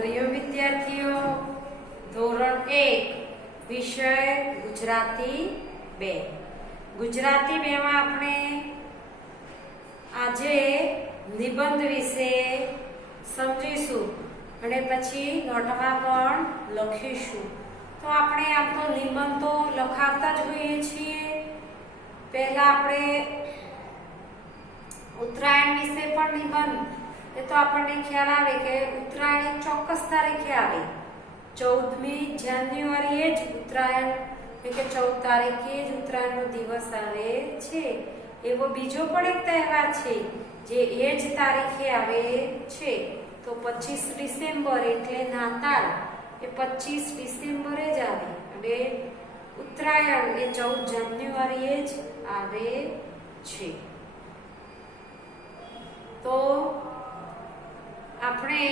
હરિયો વિદ્યાર્થીઓ, ધોરણ 1 વિષય ગુજરાતી 2. ગુજરાતી 2 માં આપણે આજે નિબંધ વિશે સમજીશું અને પછી નોટમાં પણ લખીશું. તો આપણે આમ તો નિબંધ તો લખાવતા જ હોઈએ છીએ. પહેલા આપણે ઉત્તરાયણ વિશે પણ નિબંધ, એ તો આપણને ખ્યાલ આવે કે ઉત્તરાયણ ચોક્કસ તારીખે આવે. 14મી જાન્યુઆરીએ જ ઉત્તરાયણ, એટલે કે 14 તારીખે જ ઉત્તરાયણનો દિવસ આવે છે. એવો બીજો પણ એક તહેવાર છે જે એ જ તારીખે આવે છે. તો 25 ડિસેમ્બર એટલે નાતાલ, એ 25 ડિસેમ્બરે જ આવે અને ઉત્તરાયણ એ 14 જાન્યુઆરીએ જ આવે છે. તો આપણે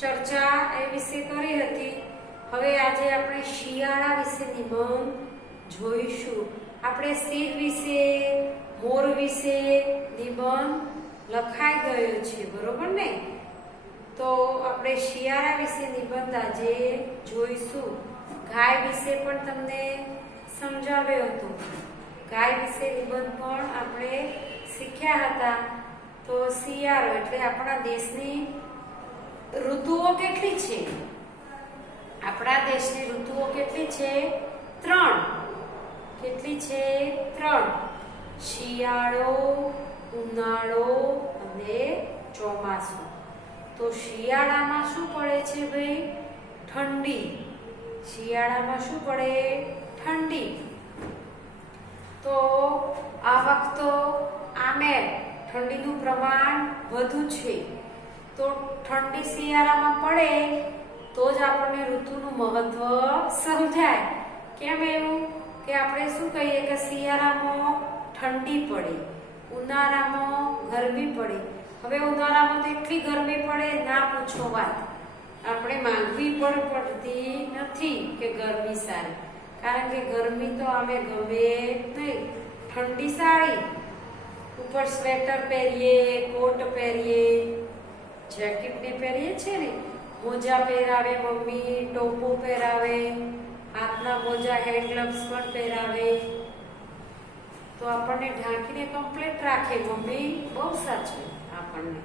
ચર્ચા એ વિશે કરી હતી. હવે આજે આપણે શિયાળા વિશે નિબંધ જોઈશું. આપણે સિંહ વિશે, મોર વિશે નિબંધ લખાઈ ગયો છે, બરોબર ને? તો આપણે શિયાળા વિશે નિબંધ આજે જોઈશું. ગાય વિશે પણ તમને સમજાવ્યો હતો. ગાય વિશે નિબંધ પણ આપણે શીખ્યા હતા. તો શિયાળો એટલે આપણા દેશની ઋતુઓ કેટલી છે? આપણા દેશની ઋતુઓ કેટલી છે? 3. કેટલી છે? 3. શિયાળો, ઉનાળો અને ચોમાસું. તો શિયાળામાં શું પડે છે ભાઈ? ઠંડી. શિયાળામાં શું પડે? ઠંડી. તો આ વખતે આમે ઠંડીનું પ્રમાણ વધુ છે. તો ઠંડી શિયાળામાં પડે તો જ આપણને ઋતુનું મહત્વ સમજાય. કેમ એવું? કે આપણે શું કહીએ કે શિયાળામાં ઠંડી પડે, ઉનાળામાં ગરમી પડે. હવે ઉનાળામાં તો એટલી ગરમી પડે, ના પૂછો વાત. આપણે માંગવી પણ પડતી નથી કે ગરમી સારી, કારણ કે ગરમી તો અમે ગમે નહીં. ઠંડી સારી. ઉપર સ્વેટર પહેરીએ, કોટ પહેરીએ, જેકેટ ને પહેરીએ છે ને, મોજા પહેરાવે મમ્મી, ટોપો પહેરાવે, હાથના મોજા, હેન્ડ ગ્લવ્સ પણ પહેરાવે. તો આપણને ઢાંકીને કમ્પ્લીટ રાખે મમ્મી, બહુ સાચું આપણને,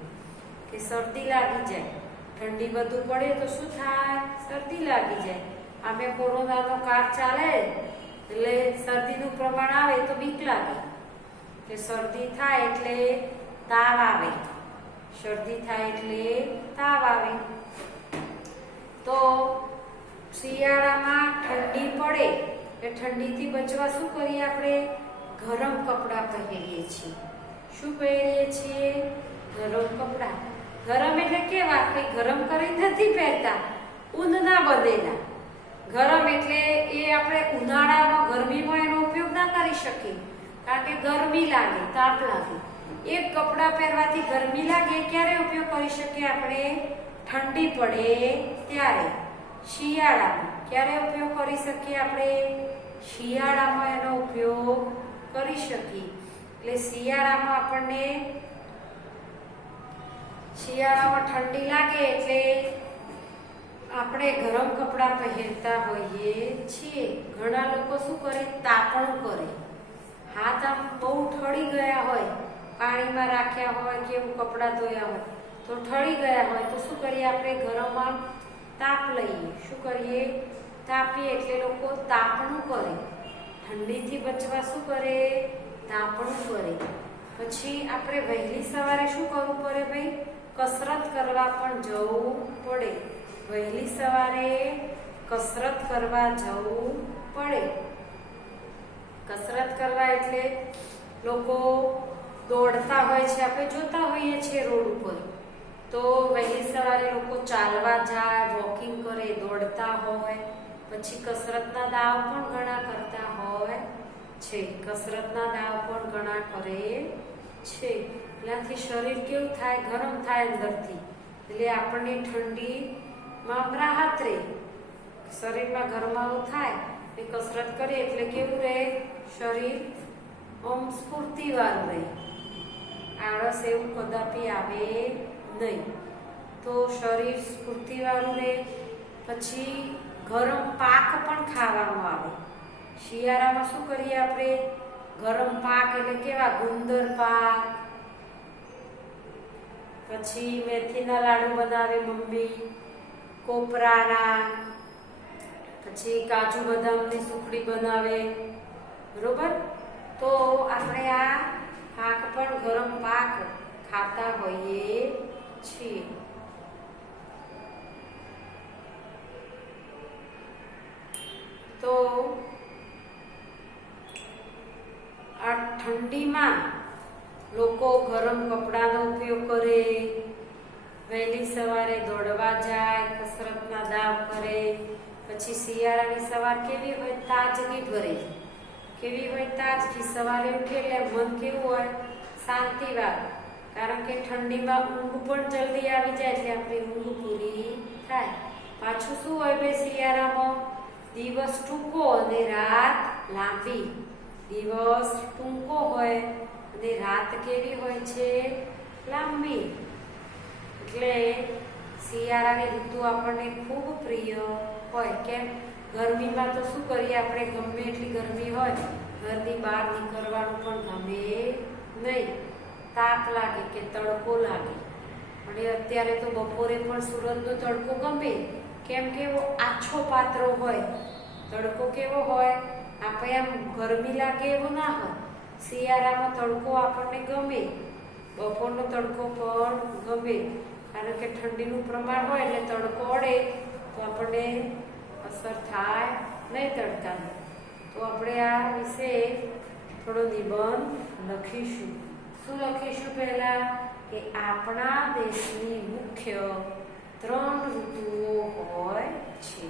કે શરદી લાગી જાય. ઠંડી વધુ પડે તો શું થાય? શરદી લાગી જાય. આમે કોરોનાનો કાળ ચાલે એટલે શરદીનું પ્રમાણ આવે તો બીક લાગે કે શરદી થાય એટલે તાવ આવે. શરદી થાય એટલે તાવ આવે. તો શિયાળામાં ઠંડી પડે એટલે ઠંડીથી બચવા શું કરીએ આપણે? ગરમ કપડાં પહેરીએ છીએ. શું પહેરીએ છીએ? ગરમ કપડાં. ગરમ એટલે કેવા? કંઈ ગરમ કરી નથી પહેરતા, ઊનના બનેલા. ગરમ એટલે એ આપણે ઉનાળામાં ગરમીમાં એનો ઉપયોગ ના કરી શકીએ, કારણ કે ગરમી લાગે, તાપ લાગે. એક કપડાં પહેરવાથી ગરમી લાગે ક્યારે ઉપયોગ કરી શકીએ આપણે? ઠંડી પડે ત્યારે. શિયાળામાં ક્યારે ઉપયોગ કરી શકીએ આપણે? શિયાળામાં એનો ઉપયોગ કરી શકીએ. એટલે શિયાળામાં આપણને, શિયાળામાં ઠંડી લાગે એટલે આપણે ગરમ કપડાં પહેરતા હોઈએ છીએ. ઘણા લોકો શું કરે? તાપણું કરે. હાથ આમ બહુ ઠળી ગયા હોય, પાણીમાં રાખ્યા હોય કે એવું કપડાં ધોયા હોય તો ઠળી ગયા હોય તો શું કરીએ આપણે? ગરમમાં તાપ લઈએ. શું કરીએ? તાપીએ. એટલે લોકો તાપણું કરે. ઠંડીથી બચવા શું કરે? તાપણું કરે. પછી આપણે વહેલી સવારે શું કરવું પડે ભાઈ? કસરત કરવા પણ જવું પડે. વહેલી સવારે કસરત કરવા જવું પડે. કસરત કરવા એટલે લોકો દોડતા હોય છે, આપણે જોતા હોઈએ છીએ રોડ ઉપર. તો વહેલી સવારે લોકો ચાલવા જાય, વોકિંગ કરે, દોડતા હોય. પછી કસરતના દાવ પણ ઘણા કરતા હોય છે. કસરતના દાવ પણ ઘણા કરે છે. એનાથી શરીર કેવું થાય? ગરમ થાય અંદરથી. એટલે આપણને ઠંડીમાં રાહત રહે. શરીરમાં ગરમાવો થાય એ કસરત કરીએ એટલે કેવું રહે? શરીર આમ સ્ફૂર્તિવાળું રહે. આળસ એવું કદાપી આવે નહીં. તો શરીર સ્ફૂર્તિવાળું રહે. પછી ગરમ પાક પણ ખાવામાં આવે. શિયાળામાં શું કરીએ આપણે? ગરમ પાક એટલે કેવા? ગુંદર પાક. પછી મેથીના લાડુ બનાવે મમ્મી, કોપરાના. પછી કાજુ બદામની સુખડી બનાવે. બરોબર? તો આપણે આ પાક પણ ગરમ પાક ખાતા હોઈએ છીએ. તો આ ઠંડીમાં લોકો ગરમ કપડાનો ઉપયોગ કરે, વહેલી સવારે દોડવા જાય, કસરતના દાવ કરે. પછી શિયાળાની સવાર કેવી હોય? તાજગી ભરી. કેવી હોય? તાજગી. સવારે ઉઠે એટલે મન કેવું હોય? શાંતિવાળું. કારણ કે ઠંડીમાં ઊંઘ પણ જલ્દી આવી જાય એટલે આપણી ઊંઘ પૂરી થાય. પાછું શું હોય ભાઈ શિયાળામાં? દિવસ ટૂંકો અને રાત લાંબી. દિવસ ટૂંકો હોય અને રાત કેવી હોય છે? લાંબી. એટલે શિયાળાની ઋતુ આપણને ખૂબ પ્રિય હોય. કેમ? ગરમીમાં તો શું કરીએ આપણે? ગમે એટલી ગરમી હોય, ઘરની બહાર નીકળવાનું પણ ગમે નહીં. તાપ લાગે કે તડકો લાગે. અને અત્યારે તો બપોરે પણ સુરતનો તડકો ગમે. કેમ કે એવો આછો પાતળો હોય. તડકો કેવો હોય? આપણે આમ ગરમી લાગે એવો ના હોય. શિયાળામાં તડકો આપણને ગમે. બપોરનો તડકો પણ ગમે. કારણ કે ઠંડીનું પ્રમાણ હોય એટલે તડકો અડે તો આપણને અસર થાય નહીં તડકાની. તો આપણે આ વિશે થોડો નિબંધ લખીશું. શું લખીશું? પહેલા કે આપણા દેશની મુખ્ય 3 ઋતુઓ હોય છે.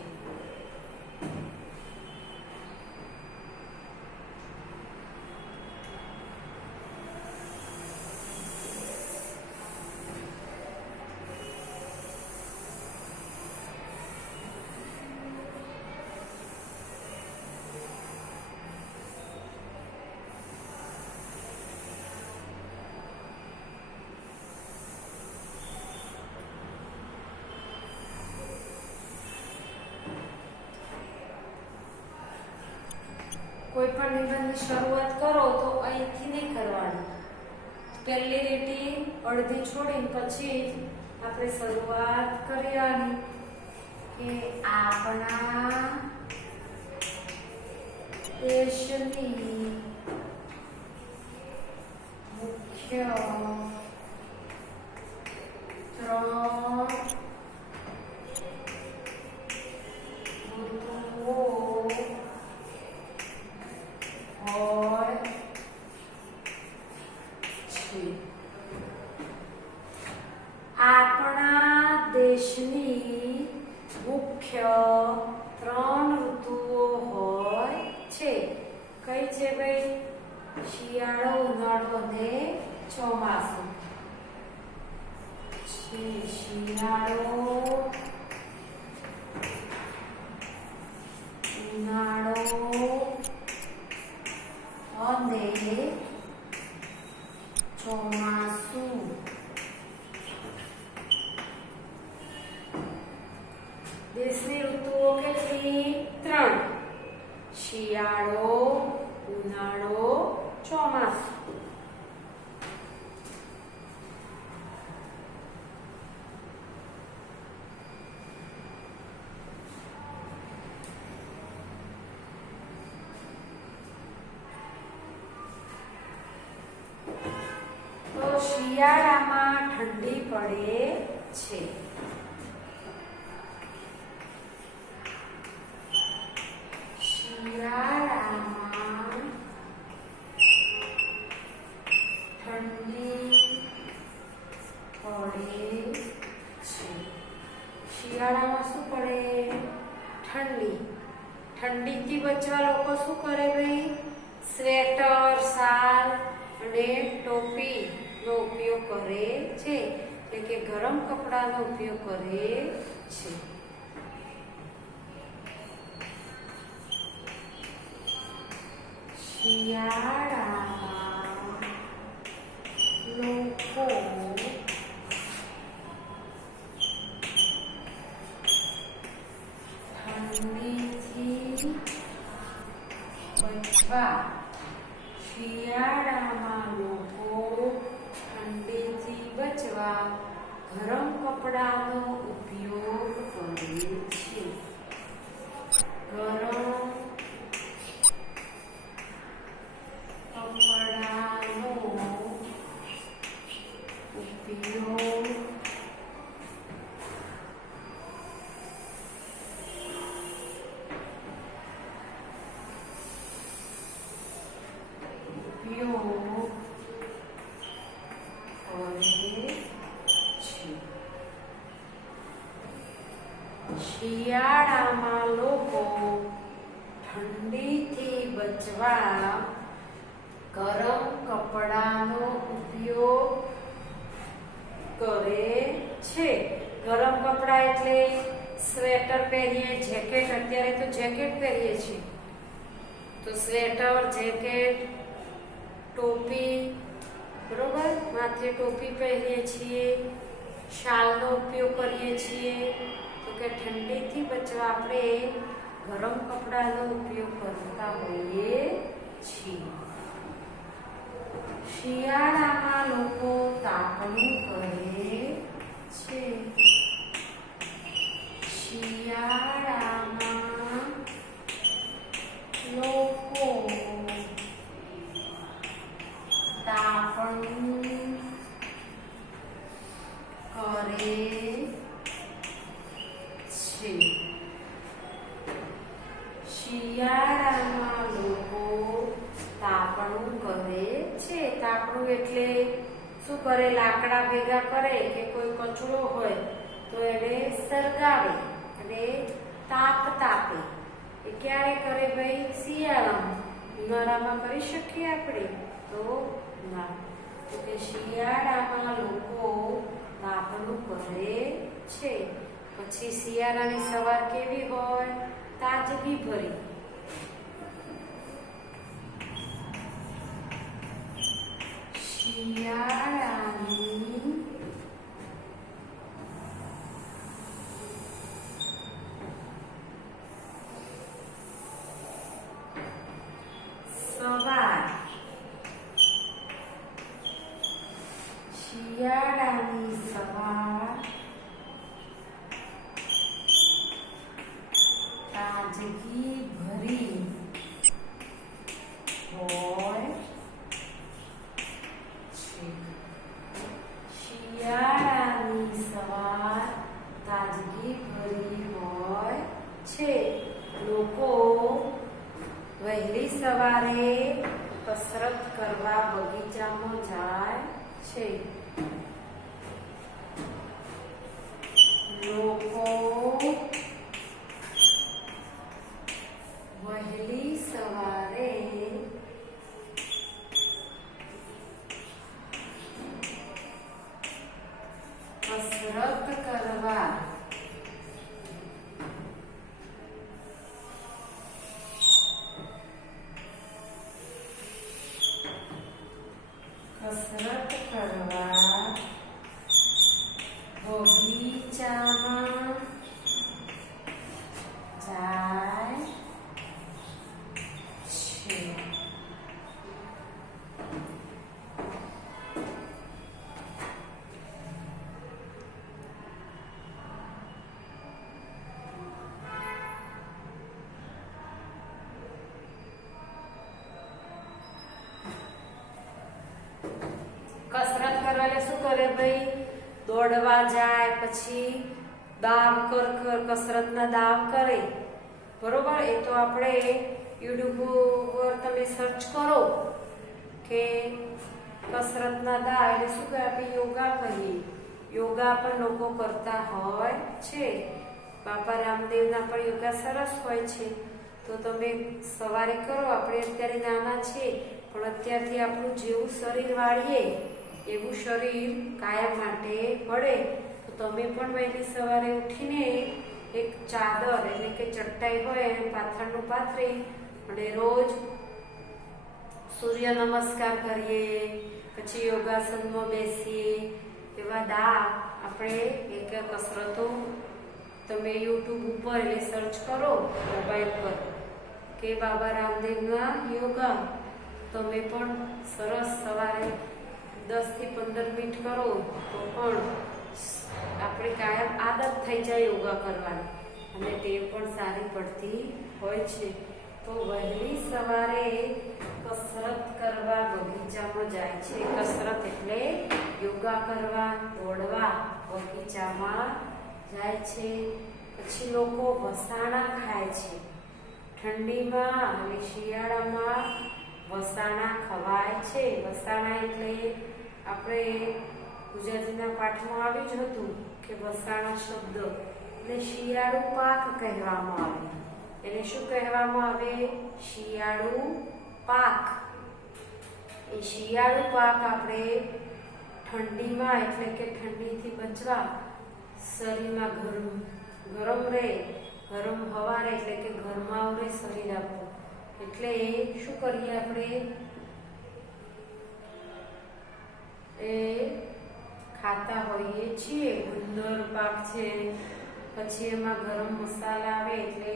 કોઈ પણ નિબંધની શરૂઆત કરો તો અહીંથી નહીં કરવાની. પહેલી લીટી અડધી છોડીને પછી આપણે શરૂઆત કરવાની કે આપણા દેશની મુખ્ય 3 હોય છે. આપણા દેશની મુખ્ય 3 ઋતુઓ હોય છે. કઈ છે ભાઈ? શિયાળો, ઉનાળો અને ચોમાસું. શિયાળો, ઉનાળો અને ચોમાસું. દેશની ઋતુઓ કેટલી? 3. શિયાળો, ઉનાળો, ચોમાસું. શિયાળામાં ઠંડી પડે છે. શિયાળામાં ઠંડી પડે છે. શિયાળામાં શું પડે? ઠંડી. ઠંડીથી બચવા લોકો શું કરે ભાઈ? સ્વેટર, શાલ અને ટોપીનો ઉપયોગ કરે છે. એટલે કે ગરમ કપડાનો ઉપયોગ કરે છે. શિયાળામાં લોકો બચવા. શિયાળામાં લોકો ઠંડીથી બચવા ગરમ કપડાનો ઉપયોગ કરે છે. ગરમ કપડાનો ઉપયોગ શિયાળામાં લોકો ઠંડીથી બચવા ગરમ કપડાનો ઉપયોગ કરે છે. ગરમ કપડા એટલે સ્વેટર પહેરીએ, જેકેટ, અત્યારે તો જેકેટ પહેરીએ છીએ, તો સ્વેટર, જેકેટ, ટોપી, બરોબર, માથે ટોપી પહેરીએ છીએ, શાલનો ઉપયોગ કરીએ છીએ. તો કે ઠંડીથી બચવા આપણે ગરમ કપડાનો ઉપયોગ કરતા હોઈએ છીએ. શિયાળામાં લોકો તાપણું કરે છે. શિયાળામાં લોકો તાપણું કરે છે. શિયાળામાં લોકો તાપણું કરે છે. તાપણું એટલે શું કરે? લાકડા ભેગા કરે કે કોઈ કચરો હોય તો એને સળગાવે અને તાપ તાપે. એ ક્યારે કરે ભાઈ? શિયાળામાં. ઉનાળામાં કરી શકીએ આપણે? તો ના. તો કે શિયાળામાં લોકો તાપણું કરે છે. પછી શિયાળાની સવાર કેવી હોય? તાજગી ભરી. શિયાળાની સવાર. શિયાળાની સવાર તાજગી ભરી હોય છે. શિયાળાની સવાર તાજગી ભરી હોય છે. લોકો વહેલી સવારે કસરત કરવા બગીચામાં જાય છે. લોકો વહેલી સવારે કસરત કરવા બગીચામાં જાય છે. કસરત કરવા એટલે શું કરે ભાઈ? દોડવા જાય, પછી દાવ કસરતના દાવ કરે, બરોબર. એ તો આપણે યુટ્યુબ પર તમે સર્ચ કરો કે કસરતના દાવ એટલે શું કહે? આપણે યોગા કહીએ. યોગા પણ લોકો કરતા હોય છે. બાપા રામદેવના પણ યોગા સરસ હોય છે. તો તમે સવારે કરો. આપણે અત્યારે નાના છીએ, પણ અત્યારથી આપણું જેવું શરીર વાળીએ એવું શરીર કાયમ માટે પડે. તો તમે પણ વહેલી સવારે ઉઠીને એક ચાદર એટલે કે ચટાઈ હોય એને પાથરનું પાથરી અને રોજ સૂર્ય નમસ્કાર કરીએ, પછી યોગાસનમાં બેસીએ. એવા દાવ આપણે એક કસરતો તમે યુટ્યુબ ઉપર એટલે સર્ચ કરો મોબાઈલ પર કે બાબા રામદેવના યોગા તમે પણ સરસ સવારે 10 થી 15 મિનિટ કરો તો પણ આપણે કાયમ આદત થઈ જાય યોગા કરવાની અને ટેવ પણ સારી પડતી હોય છે. તો વહેલી સવારે કસરત કરવા બગીચામાં જાય છે. કસરત એટલે યોગા કરવા, દોડવા બગીચામાં જાય છે. પછી લોકો વસાણા ખાય છે. ઠંડીમાં અને શિયાળામાં વસાણા ખવાય છે. વસાણા એટલે આપણે ગુજરાતીના પાઠમાં આવ્યું જ હતું કે વસાણા શબ્દ એટલે શિયાળુ પાક કહેવામાં આવે. એને શું કહેવામાં આવે? શિયાળુ પાક. એ શિયાળુ પાક આપણે ઠંડીમાં એટલે કે ઠંડીથી બચવા શરીરમાં ગરમ રહે, ગરમ હવા રહે એટલે કે ગરમાવ રહે શરીર આપણું, એટલે શું કરીએ આપણે? એ ખાતા હોઈએ છીએ. ગુંદર પાક છે, પછી એમાં ગરમ મસાલા આવે એટલે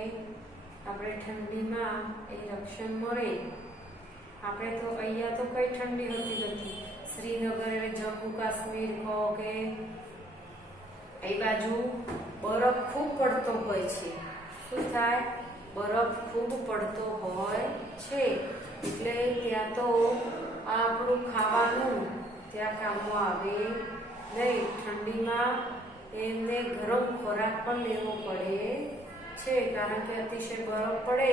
આપણે ઠંડીમાં એ રક્ષણ મળે. આપણે તો અહીંયા તો કઈ ઠંડી હોતી નથી. શ્રીનગર એટલે જમ્મુ કાશ્મીર કહો કે એ બાજુ બરફ ખૂબ પડતો હોય છે. શું થાય? બરફ ખૂબ પડતો હોય છે એટલે ત્યાં તો આપણું ખાવાનું ત્યાં કામમાં આવે નહીં. ઠંડીમાં એમને ગરમ ખોરાક પણ લેવો પડે છે, કારણ કે અતિશય બરફ પડે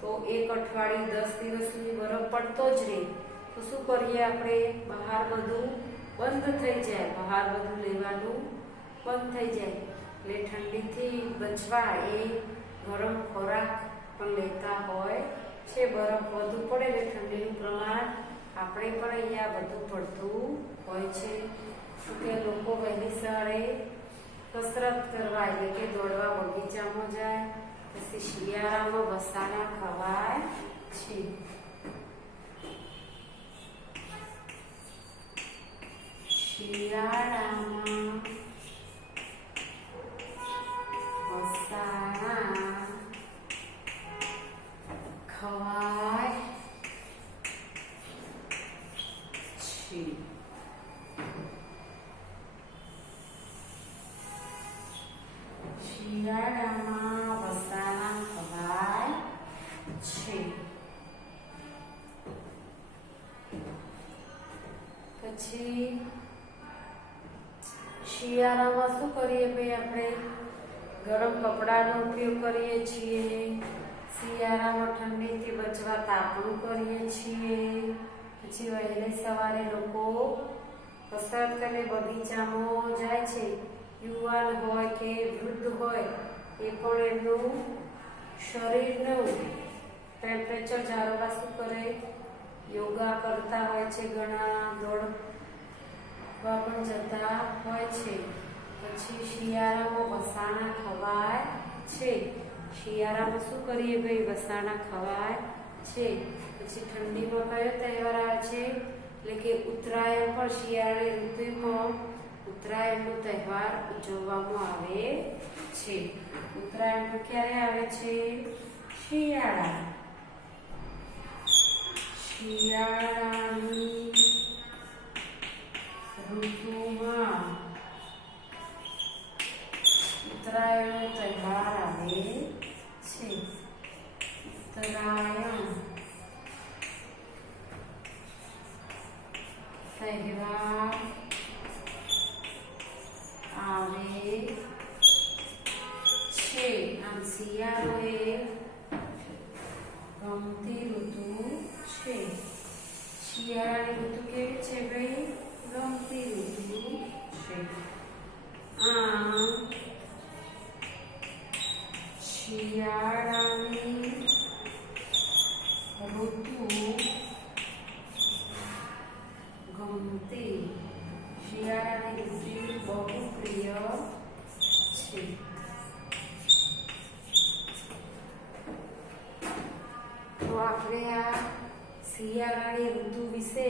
તો 1 અઠવાડિયું 10 દિવસ સુધી બરફ પડતો જ રહે. તો શું કરીએ આપણે? બહાર બધું બંધ થઈ જાય, બહાર બધું લેવાનું બંધ થઈ જાય. એટલે ઠંડીથી બચવા એ ગરમ ખોરાક પણ લેતા હોય છે. બરફ વધુ પડે એટલે ઠંડીનું પ્રમાણ આપણે પણ અહીંયા વધુ પડતું હોય છે. શું કે લોકો વહેલી સવારે કસરત કરવા એટલે કે દોડવા બગીચામાં જાય. પછી શિયાળામાં વસાણા ખવાય છે. શિયાળામાં વસાણા ખવાય છે. શિયાળામાં વસાણા ખવાય છે. પછી શિયાળામાં શું કરીએ ભાઈ? આપણે ગરમ કપડાનો ઉપયોગ કરીએ છીએ. શિયાળામાં ઠંડીથી બચવા તાપણું કરીએ છીએ. પછી વહેલી સવારે લોકો કસરત કરીને બગીચામાં જાય છે. યુવાન હોય કે વૃદ્ધ હોય એ પણ એમનું શરીરનું ટેમ્પરેચર જાળવવા શું કરે? યોગા કરતા હોય છે. ઘણા દોડવા પણ જતા હોય છે. પછી શિયાળામાં વસાણા ખવાય છે. શિયાળામાં શું કરીએ ભાઈ? વસાણા ખવાય છે. પછી ઠંડીમાં કયો તહેવાર આવે છે? એટલે કે ઉત્તરાયણ પણ શિયાળાની ઋતુમાં ઉત્તરાયણનો તહેવાર ઉજવવામાં આવે છે. ઉત્તરાયણ પણ ક્યારે આવે છે? શિયાળાની ઋતુમાં ઉત્તરાયણનો તહેવાર આવે છે. ઉત્તરાયણ તહેવાર આવે છે. આમ શિયાળો એ ગમતી ઋતુ છે. શિયાળાની ઋતુ કેવી છે ભાઈ? ગમતી ઋતુ છે. આમ શિયાળાની ઋતુ ગમતી. શિયાળાની ઋતુ બહુ પ્રિય છે. તો આપણે આ શિયાળાની ઋતુ વિશે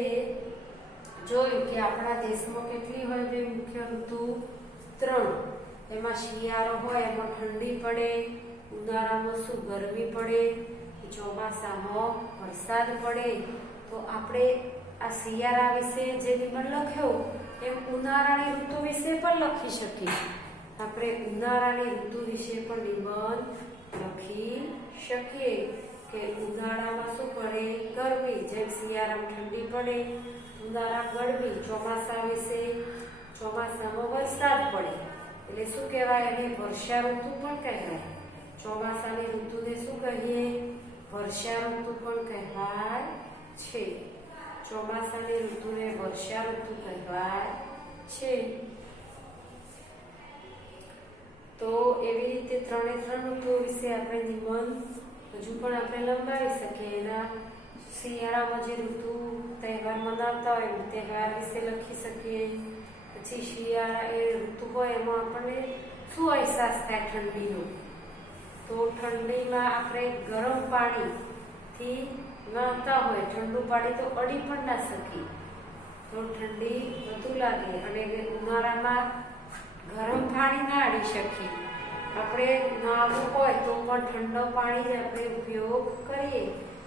જોયું કે આપણા દેશમાં કેટલી હોય બે મુખ્ય ઋતુ? 3. એમાં શિયાળો હોય એમાં ઠંડી પડે, ઉનાળામાં શું ગરમી પડે, ચોમાસામાં વરસાદ પડે. તો આપણે આ શિયાળા વિશે જે નિબંધ લખ્યો એમ ઉનાળાની ઋતુ વિશે પણ લખી શકીએ. આપણે ઉનાળાની ઋતુ વિશે પણ નિબંધ લખી શકીએ કે ઉનાળામાં શું પડે? ગરમી. જેમ શિયાળામાં ઠંડી પડે, ઉનાળામાં ગરમી. ચોમાસા વિશે ચોમાસામાં વરસાદ પડે એટલે શું કહેવાય? એને વર્ષા ઋતુ પણ કહેવાય. ચોમાસાની ઋતુને શું કહીએ? વર્ષા ઋતુ પણ કહેવાય છે. ચોમાસાની ઋતુને વર્ષા ઋતુ કહેવાય છે. તો એવી રીતે ત્રણે ત્રણ ઋતુઓ વિશે આપણે નિબંધ હજુ પણ આપણે લંબાવી શકીએ. એના શિયાળામાં જે ઋતુ તહેવાર મનાવતા હોય તહેવાર વિશે લખી શકીએ. પછી શિયાળા એ ઋતુ હોય એમાં આપણને શું અહેસાસ થાય? ઠંડીનો. તો ઠંડીમાં આપણે ગરમ પાણીથી નહાતા હોય, ઠંડુ પાણી તો અડી પણ ના શકીએ, તો ઠંડી વધુ લાગે. અને ઉનાળામાં ગરમ પાણી ના અડી શકીએ. આપણે નહાવું હોય તો પણ ઠંડુ પાણી જ આપણે ઉપયોગ કરીએ,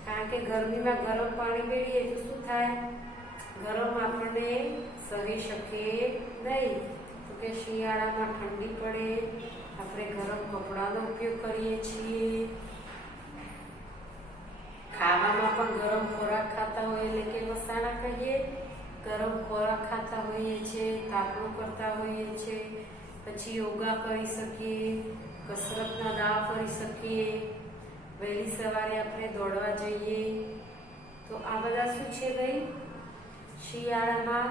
કારણ કે ગરમીમાં ગરમ પાણી પીએ તો શું થાય? ગરમ આપણને સહી શકે નહીં. તો કે શિયાળામાં ઠંડી પડે, આપણે ગરમ કપડાનો ઉપયોગ કરીએ છીએ. ખાવામાં પણ ગરમ ખોરાક ખાતા હોઈએ એટલે કે વસાણા કહીએ. ગરમ ખોરાક ખાતા હોઈએ છીએ, તાપણું કરતા હોઈએ છીએ. પછી યોગા કરી શકીએ, કસરતના દાવ કરી શકીએ, વહેલી સવારે આપણે દોડવા જઈએ. તો આ બધા શું છે ભાઈ? શિયાળામાં.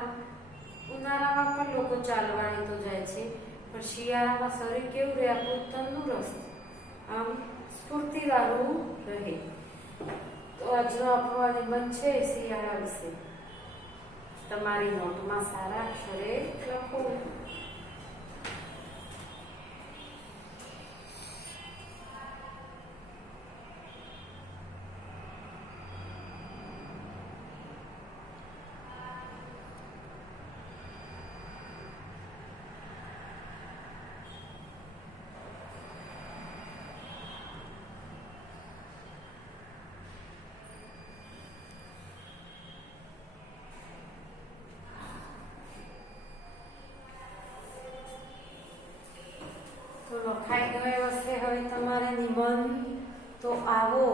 ઉનાળામાં પણ લોકો ચાલવાની તો જાય છે, પણ શિયાળામાં શરીર કેવું રહે? આપણું તંદુરસ્ત, આમ સ્ફૂર્તિવાળું રહે. તો આજનો આપણો આ નિબંધ છે શિયાળા વિશે. તમારી નોટમાં સારા અક્ષરે લખો. લખાઈ ગયો હશે હવે તમારે નિબંધ. તો આવો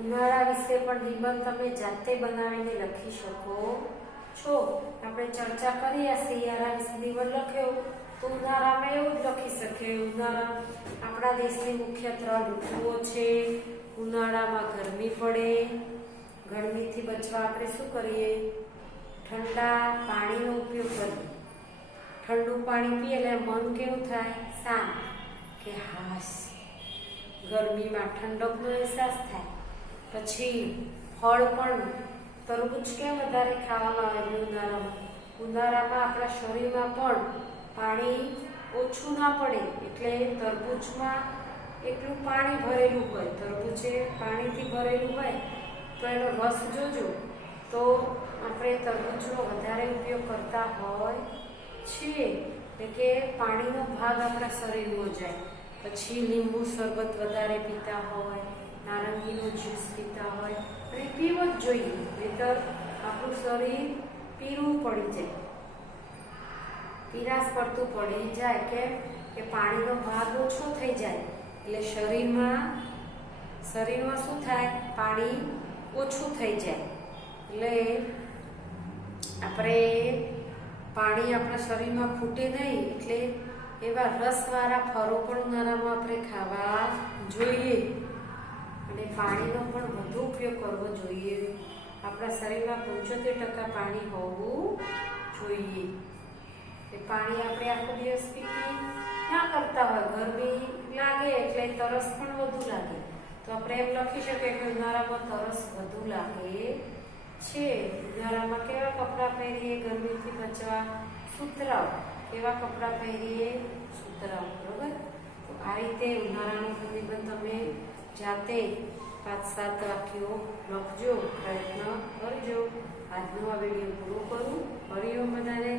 ઉનાળા વિશે પણ નિબંધ તમે જાતે બનાવીને લખી શકો છો. આપણે ચર્ચા કરી આ શિયાળા વિશે નિબંધ લખ્યો, તો ઉનાળામાં એવું જ લખી શકીએ. ઉનાળા આપણા દેશની મુખ્ય ત્રણ ઋતુઓ છે. ઉનાળામાં ગરમી પડે, ગરમીથી બચવા આપણે શું કરીએ? ઠંડા પાણીનો ઉપયોગ કરીએ. ઠંડુ પાણી પીએ એટલે મન કેવું થાય? શાંત, કે હાશ, ગરમીમાં ઠંડકનો અહેસાસ થાય. પછી ફળ પણ તરબૂચ કેમ વધારે ખાવામાં આવે ઉનાળામાં? ઉનાળામાં આપણા શરીરમાં પણ પાણી ઓછું ના પડે એટલે તરબૂચમાં એટલું પાણી ભરેલું હોય. તરબૂચે પાણીથી ભરેલું હોય તો એનો રસ જોજો. તો આપણે તરબૂચનો વધારે ઉપયોગ કરતા હોય છીએ, એટલે કે પાણીનો ભાગ આપણા શરીરમાં જાય. પછી લીંબુ શરબત વધારે પીતા હોય, નારંગીનો જ્યુસ પીતા હોય, અને પીવો જ જોઈએ, નહીંતર આપણું શરીર પીળું પડી જાય, પીરાશ પડતું પડી જાય. કેમ કે પાણીનો ભાગ ઓછો થઈ જાય એટલે શરીરમાં શું થાય? પાણી ઓછું થઈ જાય. એટલે આપણે પાણી આપણા શરીરમાં ખૂટે નહીં, એટલે એવા રસવાળા ફળો પણ ઉનાળામાં આપણે ખાવા જોઈએ. અને પાણીનો પણ વધુ ઉપયોગ કરવો જોઈએ. આપણા શરીરમાં 75% પાણી હોવું જોઈએ. એ પાણી આપણે આખો દિવસ પીતી ના કરતા હોય, ગરમી લાગે એટલે તરસ પણ વધુ લાગે, તો આપણે એમ લખી શકીએ કે ઉનાળામાં તરસ વધુ લાગે છે. ઉનાળામાં કેવા કપડાં પહેરીએ ગરમીથી બચવા? સુતરાઉ. કેવા કપડાં પહેરીએ? સુતરાઉ. બરોબર. તો આ રીતે ઉનાળાનો નિબંધ તમે જાતે 5-7 વાક્યો લખજો, પ્રયત્ન કરજો. આજનો આ વિડીયો પૂરો કરું. હરિઓમ બધાને.